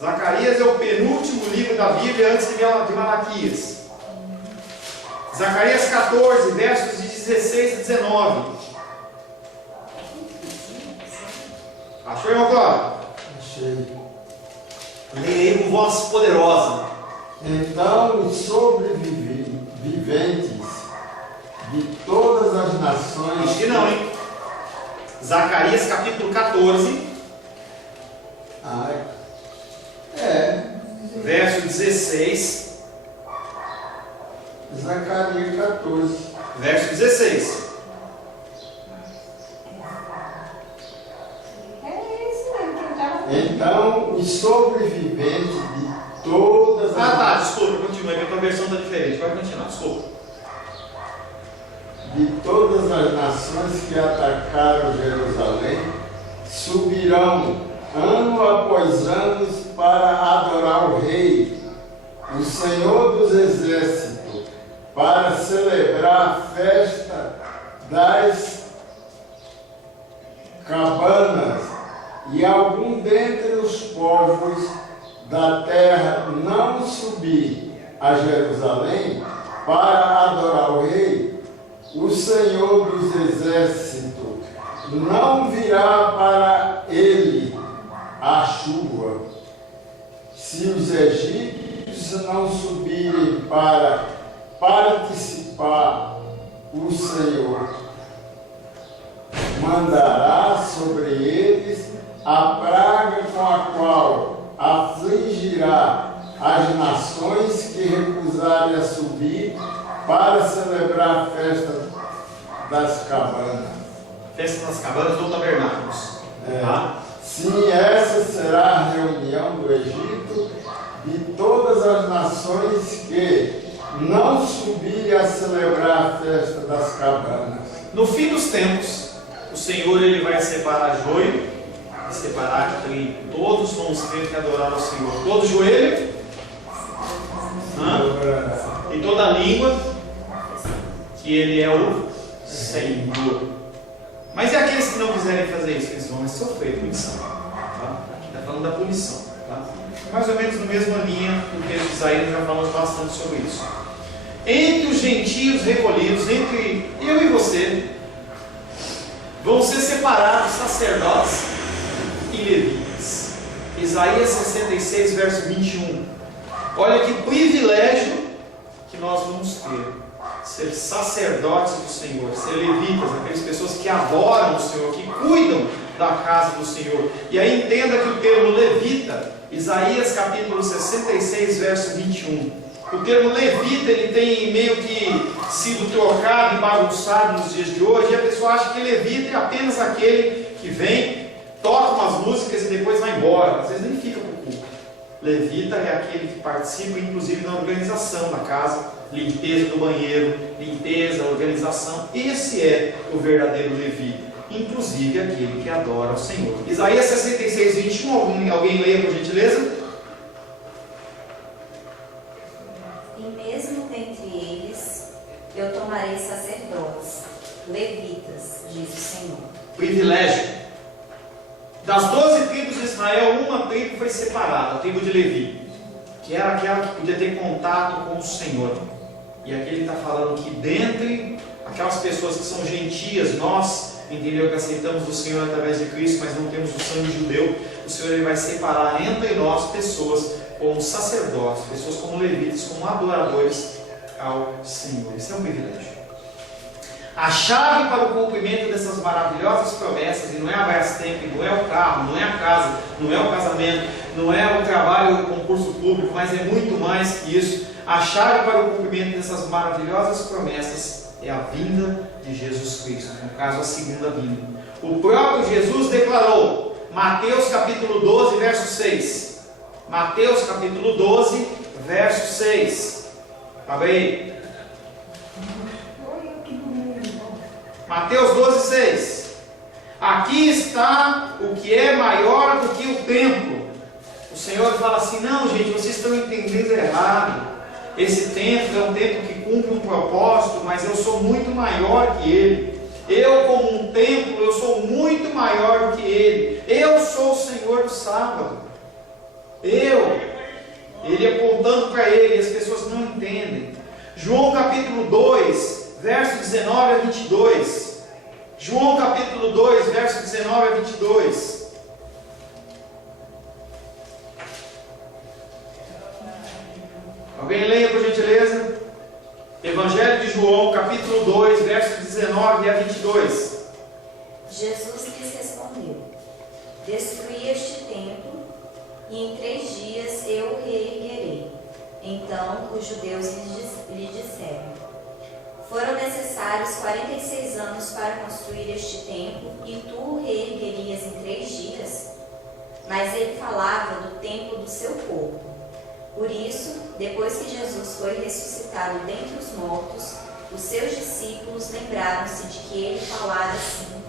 Zacarias é o penúltimo livro da Bíblia antes de Malaquias. Zacarias 14, versos de 16 a 19. Achou, irmão Cláudio? Achei. Leia aí com voz poderosa. Então os sobreviventes de todas as nações... Acho que não, hein? Zacarias capítulo 14. Verso 16. Zacarias 14. Verso 16. Então os sobreviventes de todas as... desculpa, continua, que a tua versão está diferente. Vai continuar, desculpa. De todas as nações que atacaram Jerusalém, subirão ano após ano para adorar o Rei, o Senhor dos Exércitos, para celebrar a festa das cabanas, e algum dentre os povos da terra não subir a Jerusalém para adorar o Rei, o Senhor dos Exércitos não virá para ele a chuva, se os egípcios não subirem para participar, o Senhor mandará sobre eles a praga com a qual afligirá as nações que recusarem a subir para celebrar a festa das cabanas. Festa das cabanas ou tabernáculos. Tá? Sim, essa será a reunião do Egito de todas as nações que não subirem a celebrar a festa das cabanas. No fim dos tempos, o Senhor ele vai separar joio e separar trigo. Todos vamos ter que adorar ao Senhor. Todo joelho e toda língua que Ele é o Senhor. Mas e aqueles que não quiserem fazer isso? Eles vão sofrer punição. Tá? Aqui está falando da punição. Tá? Mais ou menos na mesma linha do texto de Isaías, já falamos bastante sobre isso. Entre os gentios recolhidos, entre eu e você, vão ser separados sacerdotes e levitas. Isaías 66, verso 21. Olha que privilégio que nós vamos ter. Ser sacerdotes do Senhor, ser levitas, aquelas pessoas que adoram o Senhor, que cuidam da casa do Senhor. E aí entenda que o termo levita, Isaías capítulo 66, verso 21. O termo levita, ele tem meio que sido trocado e bagunçado nos dias de hoje, e a pessoa acha que levita é apenas aquele que vem, toca umas músicas e depois vai embora. Às vezes nem fica para o culto. Levita é aquele que participa, inclusive, na organização da casa, limpeza do banheiro, limpeza, organização. Esse é o verdadeiro levita, inclusive aquele que adora ao Senhor. Isaías 66, 21, alguém leia por gentileza? E mesmo dentre eles eu tomarei sacerdotes, levitas, diz o Senhor. Privilégio. Das 12 tribos de Israel, uma tribo foi separada, a tribo de Levi, que era aquela que podia ter contato com o Senhor. E aqui ele está falando que dentre aquelas pessoas que são gentias, nós, entendeu, que aceitamos o Senhor através de Cristo, mas não temos o sangue judeu, o Senhor ele vai separar entre nós pessoas como sacerdotes, pessoas como levitas, como adoradores ao Senhor. Esse é um privilégio. A chave para o cumprimento dessas maravilhosas promessas, e não é a Brastemp, não é o carro, não é a casa, não é o casamento, não é o trabalho, o concurso público, mas é muito mais que isso. A chave para o cumprimento dessas maravilhosas promessas é a vinda de Jesus Cristo, no caso a segunda vinda. O próprio Jesus declarou, Mateus capítulo 12, verso 6. Mateus capítulo 12, verso 6. Abre aí. Mateus 12, 6. Aqui está o que é maior do que o templo. O Senhor fala assim: não, gente, vocês estão entendendo errado. Esse templo é um templo que cumpre um propósito, mas eu sou muito maior que ele. Eu, como um templo, eu sou muito maior do que ele. Eu sou o Senhor do sábado. Ele apontando para ele, e as pessoas não entendem. João capítulo 2, verso 19 a 22. João capítulo 2, verso 19 a 22. Alguém leia por gentileza? Evangelho de João, capítulo 2, verso 19 a 22. Jesus lhes respondeu: destruí este templo, e em 3 dias eu o reerguerei. Então os judeus lhe disseram: foram necessários 46 anos para construir este templo, e tu o reerguerias em 3 dias? Mas ele falava do templo do seu corpo. Por isso, depois que Jesus foi ressuscitado dentre os mortos, os seus discípulos lembraram-se de que ele falara assim,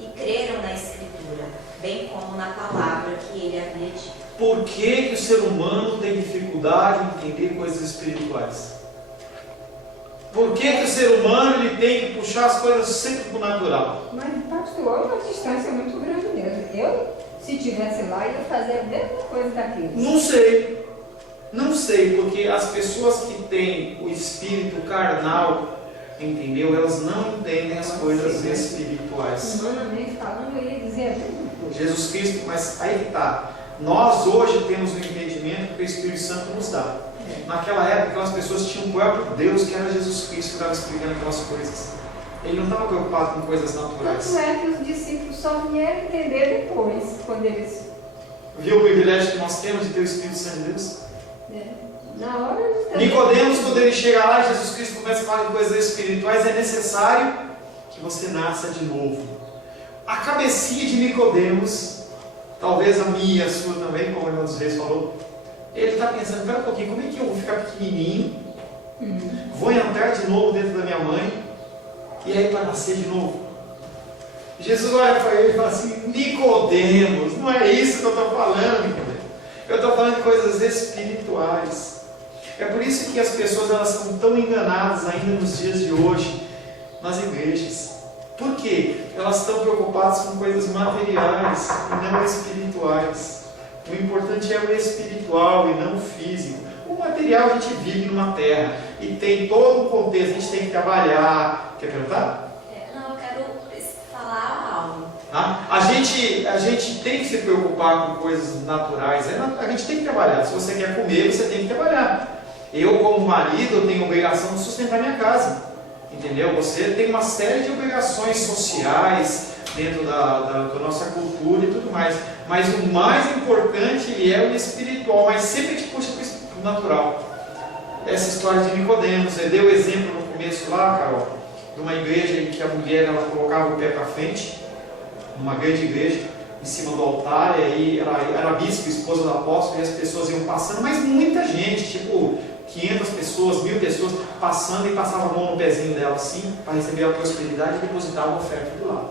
e creram na Escritura, bem como na palavra que ele havia dito. Por que o ser humano tem dificuldade em entender coisas espirituais? Por que o ser humano ele tem que puxar as coisas sempre para o natural? Mas, pastor, é uma distância muito grande mesmo. Eu, se estivesse lá, ia fazer a mesma coisa daquilo. Não sei, porque as pessoas que têm o espírito carnal, entendeu? Elas não entendem as coisas espirituais. Humanamente falando, eu ia dizer Jesus Cristo, mas aí que está. Nós hoje temos o entendimento que o Espírito Santo nos dá. Naquela época, aquelas pessoas tinham o próprio Deus, que era Jesus Cristo, que estava explicando aquelas coisas. Ele não estava preocupado com coisas naturais. Tanto é que os discípulos só vieram entender depois, quando eles... Viu o privilégio que nós temos de ter o Espírito Santo de Deus? Na hora eles também... Nicodemos, quando ele chega lá, Jesus Cristo começa a falar de coisas espirituais, é necessário que você nasça de novo. A cabecinha de Nicodemos, talvez a minha e a sua também, como o irmão dos Reis falou, ele está pensando, espera um pouquinho, como é que eu vou ficar pequenininho, vou entrar de novo dentro da minha mãe, e aí para nascer de novo? Jesus olha para ele e fala assim, Nicodemos, não é isso que eu estou falando, Nicodemos. Eu estou falando de coisas espirituais. É por isso que as pessoas elas são tão enganadas ainda nos dias de hoje, nas igrejas. Por quê? Elas estão preocupadas com coisas materiais e não espirituais. O importante é o espiritual e não o físico. O material a gente vive numa terra e tem todo um contexto, a gente tem que trabalhar. Quer perguntar? Não, eu quero falar algo. A gente tem que se preocupar com coisas naturais. A gente tem que trabalhar. Se você quer comer, você tem que trabalhar. Eu, como marido, eu tenho a obrigação de sustentar minha casa. Entendeu? Você tem uma série de obrigações sociais dentro da nossa cultura e tudo mais. Mas o mais importante é o espiritual, mas sempre te puxa para o natural. Essa história de Nicodemos, você deu exemplo no começo lá, Carol, de uma igreja em que a mulher ela colocava o pé para frente, numa grande igreja, em cima do altar, e aí ela era bispo, esposa do apóstolo, e as pessoas iam passando, mas muita gente, tipo 500 pessoas, 1000 pessoas, passando e passava a mão no pezinho dela assim, para receber a prosperidade e depositava a oferta do lado.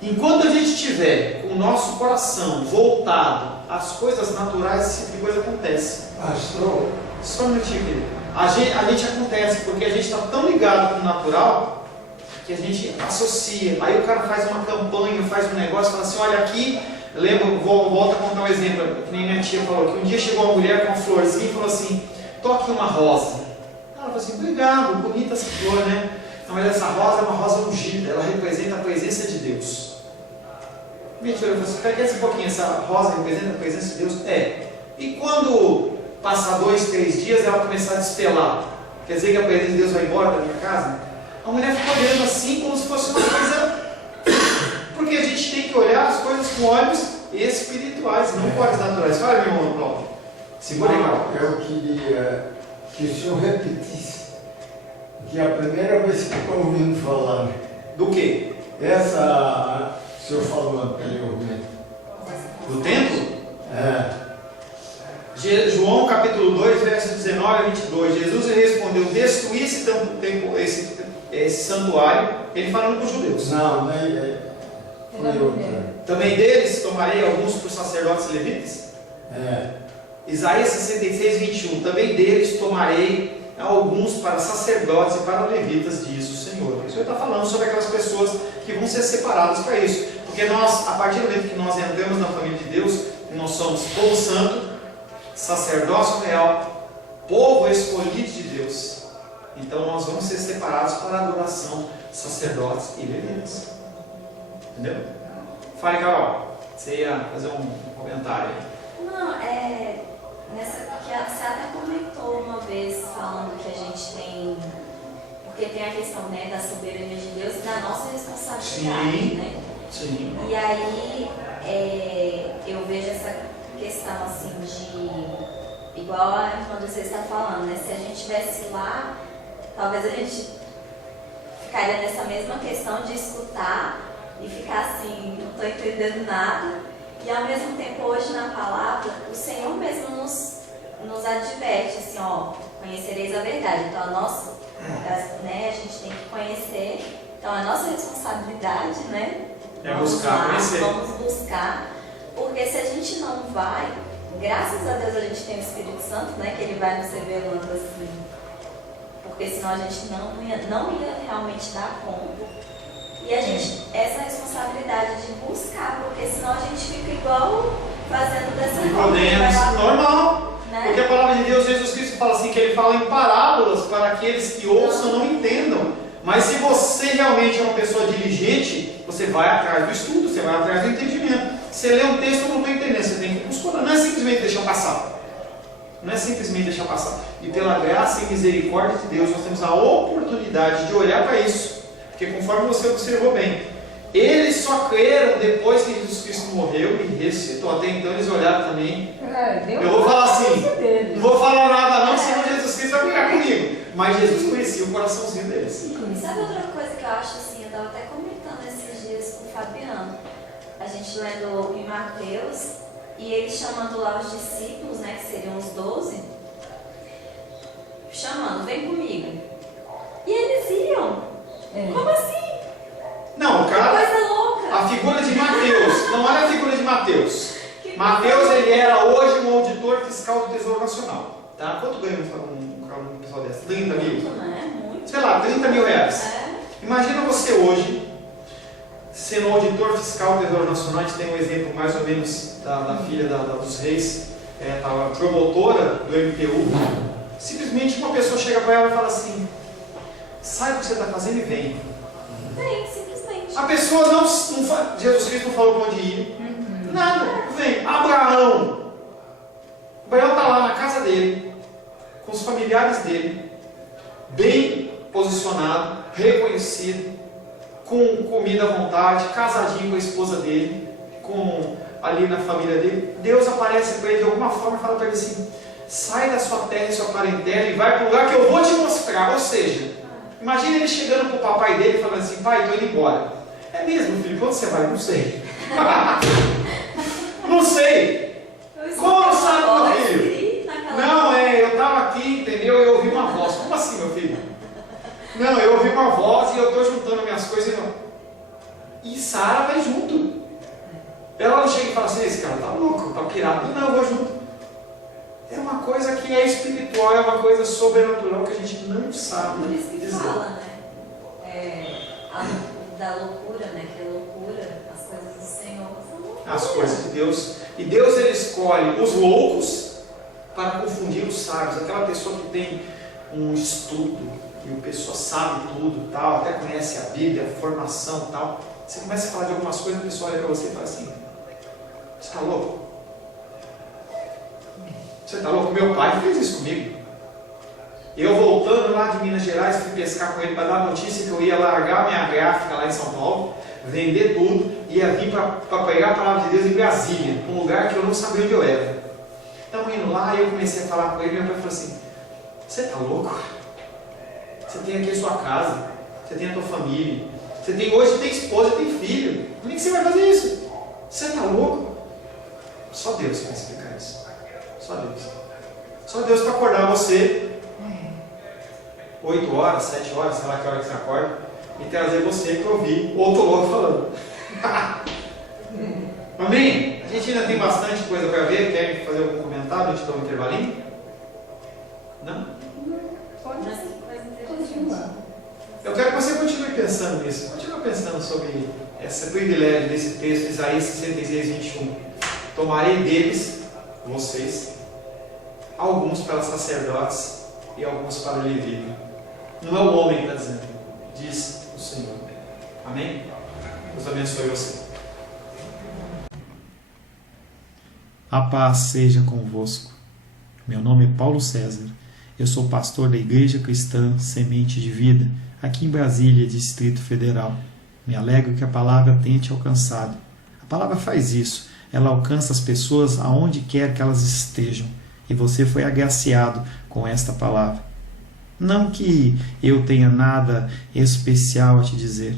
Enquanto a gente estiver com o nosso coração voltado às coisas naturais, esse tipo de coisa acontece. Pastor, Só um minutinho, querido. A gente acontece porque a gente está tão ligado com o natural que a gente associa. Aí o cara faz uma campanha, faz um negócio, fala assim, olha aqui, lembro, volto a contar um exemplo, que nem minha tia falou, que um dia chegou uma mulher com uma florzinha e falou assim, toque uma rosa. Ela falou assim, obrigado, bonita essa flor, né? Não, mas essa rosa é uma rosa ungida, ela representa a presença de Deus. Minha tia falou assim, pega esse pouquinho, essa rosa representa a presença de Deus? É. E quando passar 2, 3 dias, ela começar a despelar, quer dizer que a presença de Deus vai embora da minha casa? A mulher ficou olhando assim como se fosse uma coisa... Porque a gente tem que olhar as coisas com olhos espirituais, não com olhos naturais. Fala, meu irmão Paulo. Segura aí, Paulo. eu queria que o senhor repetisse, que é a primeira vez que estou ouvindo falar. Do quê? Essa, o senhor falou anteriormente. Do templo? É. João capítulo 2, verso 19 a 22. Jesus lhe respondeu, destruir esse santuário, ele falando com os judeus. Não, foi outra. Também deles tomarei alguns por sacerdotes e levitas? Isaías 66, 21. Também deles tomarei alguns para sacerdotes e para levitas, diz o Senhor. O Senhor está falando sobre aquelas pessoas que vão ser separadas para isso. Porque nós, a partir do momento que nós entramos na família de Deus, nós somos povo santo, sacerdócio real, povo escolhido de Deus. Então nós vamos ser separados para a adoração, sacerdotes e levitas. Entendeu? Fale, Carol. Você ia fazer um comentário aí. Não, que você até comentou uma vez falando que a gente tem, porque tem a questão, né, da soberania de Deus e da nossa responsabilidade, Sim. né? Sim. E aí eu vejo essa questão assim de, igual a irmã você está falando, né? Se a gente estivesse lá, talvez a gente ficaria nessa mesma questão de escutar e ficar assim, não estou entendendo nada. E ao mesmo tempo, hoje na palavra, o Senhor mesmo nos adverte, assim, ó, conhecereis a verdade. Então, a gente tem que conhecer. Então, é nossa responsabilidade, né? É buscar conhecer. Vamos buscar. Porque se a gente não vai, graças a Deus a gente tem o Espírito Santo, né? Que Ele vai nos revelando assim. Porque senão a gente não ia realmente dar conta. E a gente, essa responsabilidade de buscar, porque senão a gente fica igual fazendo dessa forma. Normal. Né? Porque a palavra de Deus, Jesus Cristo fala assim, que ele fala em parábolas para aqueles que ouçam não entendam. Mas se você realmente é uma pessoa diligente, você vai atrás do estudo, você vai atrás do entendimento. Você lê um texto, eu não estou entendendo, você tem que buscar. Não é simplesmente deixar passar. Não é simplesmente deixar passar. E pela graça e misericórdia de Deus, nós temos a oportunidade de olhar para isso. Porque conforme você observou bem, eles só creram depois que Jesus Cristo morreu e ressuscitou. Até então eles olharam também. Eu vou falar assim, não vou falar nada não, senão Jesus Cristo vai ficar comigo. Mas Jesus conhecia o coraçãozinho deles. E sabe outra coisa que eu acho assim, eu estava até comentando esses dias com o Fabiano. A gente lendo em Mateus, e ele chamando lá os discípulos, né, que seriam os 12, chamando, vem comigo. E eles iam. Como assim? Não, o cara, que coisa louca. a figura de Mateus, não olha a figura de Mateus. Mateus, ele era hoje um auditor fiscal do Tesouro Nacional. Tá? Quanto ganha um pessoal dessa? 30 mil? Muito, né? Muito. Sei lá, 30 mil reais. É. Imagina você hoje, sendo auditor fiscal do Tesouro Nacional. A gente tem um exemplo mais ou menos da filha dos reis, a promotora do MPU. Simplesmente uma pessoa chega para ela e fala assim, sai o que você está fazendo e vem. Vem, simplesmente. A pessoa não Jesus Cristo não falou para onde ir. Nada, vem. Abraão está lá na casa dele, com os familiares dele, bem posicionado, reconhecido, com comida à vontade, casadinho com a esposa dele, ali na família dele. Deus aparece para ele de alguma forma e fala para ele assim, sai da sua terra e sua parentela e vai para o lugar que eu vou te mostrar. Ou seja, imagina ele chegando para o papai dele e falando assim, pai, estou indo embora. É mesmo, filho? Quando você vai? Não sei. Não sei. Como sabe, meu filho? Não, eu estava aqui, entendeu? Eu ouvi uma voz. Como assim, meu filho? Não, eu ouvi uma voz e eu estou juntando minhas coisas e Sara vai junto. Ela não chega e fala assim, esse cara tá louco, tá pirado. Não, eu vou junto. É uma coisa que é espiritual, é uma coisa sobrenatural que a gente não sabe Por isso que dizer. fala, né? Da loucura, né? Que é loucura, as coisas do Senhor são loucura. As coisas de Deus. E Deus, ele escolhe os loucos para confundir os sábios. Aquela pessoa que tem um estudo, e a pessoa sabe tudo, tal, até conhece a Bíblia, a formação, tal. Você começa a falar de algumas coisas, a pessoa olha para você e fala assim, você está louco? Você está louco? Meu pai fez isso comigo. Eu voltando lá de Minas Gerais, fui pescar com ele para dar a notícia que eu ia largar minha gráfica lá em São Paulo, vender tudo, ia vir para pegar a palavra de Deus em Brasília, um lugar que eu não sabia onde eu era. Estamos indo lá e eu comecei a falar com ele, e meu pai falou assim, você está louco? Você tem aqui a sua casa, você tem a tua família, hoje tem esposa, tem filho, como é que você vai fazer isso? Você está louco? Só Deus vai explicar isso. Só Deus. Só Deus para acordar você 8 horas, 7 horas, sei lá que hora que você acorda, e trazer você para ouvir outro louco falando. Amém? A gente ainda tem bastante coisa para ver. Querem fazer algum comentário? A gente dá um intervalinho? Não? Pode continuar. Eu quero que você continue pensando nisso. Continue pensando sobre esse privilégio desse texto, Isaías 66, 21. Tomarei deles, vocês, alguns para sacerdotes e alguns para levita. Não é o homem que está dizendo, diz o Senhor. Amém? Deus abençoe você. A paz seja convosco. Meu nome é Paulo César. Eu sou pastor da Igreja Cristã Semente de Vida, aqui em Brasília, Distrito Federal. Me alegro que a palavra tenha te alcançado. A palavra faz isso. Ela alcança as pessoas aonde quer que elas estejam. E você foi agraciado com esta palavra. Não que eu tenha nada especial a te dizer.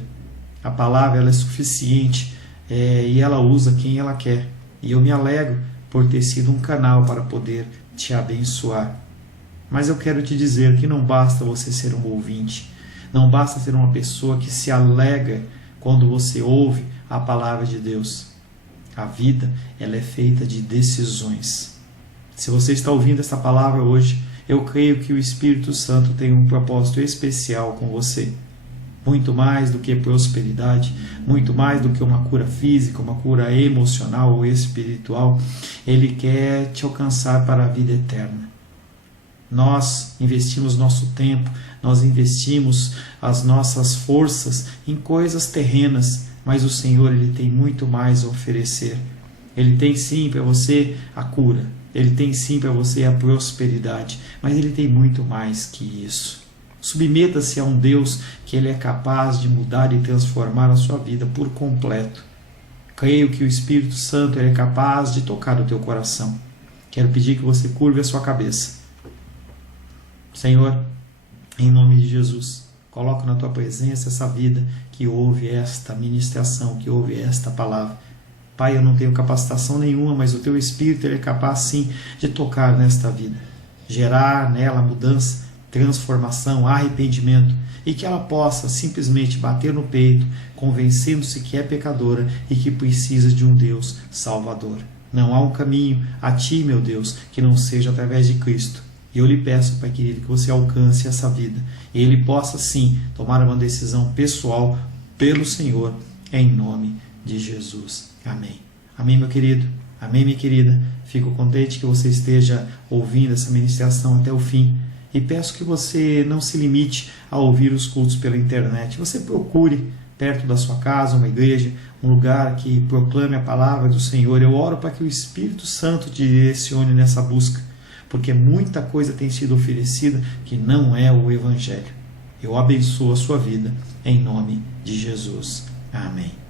A palavra ela é suficiente e ela usa quem ela quer. E eu me alegro por ter sido um canal para poder te abençoar. Mas eu quero te dizer que não basta você ser um ouvinte. Não basta ser uma pessoa que se alegra quando você ouve a palavra de Deus. A vida ela é feita de decisões. Se você está ouvindo essa palavra hoje, eu creio que o Espírito Santo tem um propósito especial com você. Muito mais do que prosperidade, muito mais do que uma cura física, uma cura emocional ou espiritual, Ele quer te alcançar para a vida eterna. Nós investimos nosso tempo, nós investimos as nossas forças em coisas terrenas, mas o Senhor, Ele tem muito mais a oferecer. Ele tem sim para você a cura, Ele tem sim para você a prosperidade, mas Ele tem muito mais que isso. Submeta-se a um Deus que Ele é capaz de mudar e transformar a sua vida por completo. Creio que o Espírito Santo Ele é capaz de tocar o teu coração. Quero pedir que você curve a sua cabeça. Senhor, em nome de Jesus, coloco na tua presença essa vida que ouve esta ministração, que ouve esta palavra. Pai, eu não tenho capacitação nenhuma, mas o teu Espírito Ele é capaz sim de tocar nesta vida, gerar nela mudança, transformação, arrependimento, e que ela possa simplesmente bater no peito, convencendo-se que é pecadora e que precisa de um Deus salvador. Não há um caminho a ti, meu Deus, que não seja através de Cristo. E eu lhe peço, Pai querido, que você alcance essa vida e ele possa sim tomar uma decisão pessoal pelo Senhor, em nome de Jesus. Amém. Amém, meu querido. Amém, minha querida. Fico contente que você esteja ouvindo essa ministração até o fim. E peço que você não se limite a ouvir os cultos pela internet. Você procure perto da sua casa uma igreja, um lugar que proclame a palavra do Senhor. Eu oro para que o Espírito Santo te direcione nessa busca, porque muita coisa tem sido oferecida que não é o Evangelho. Eu abençoo a sua vida em nome de Jesus. Amém.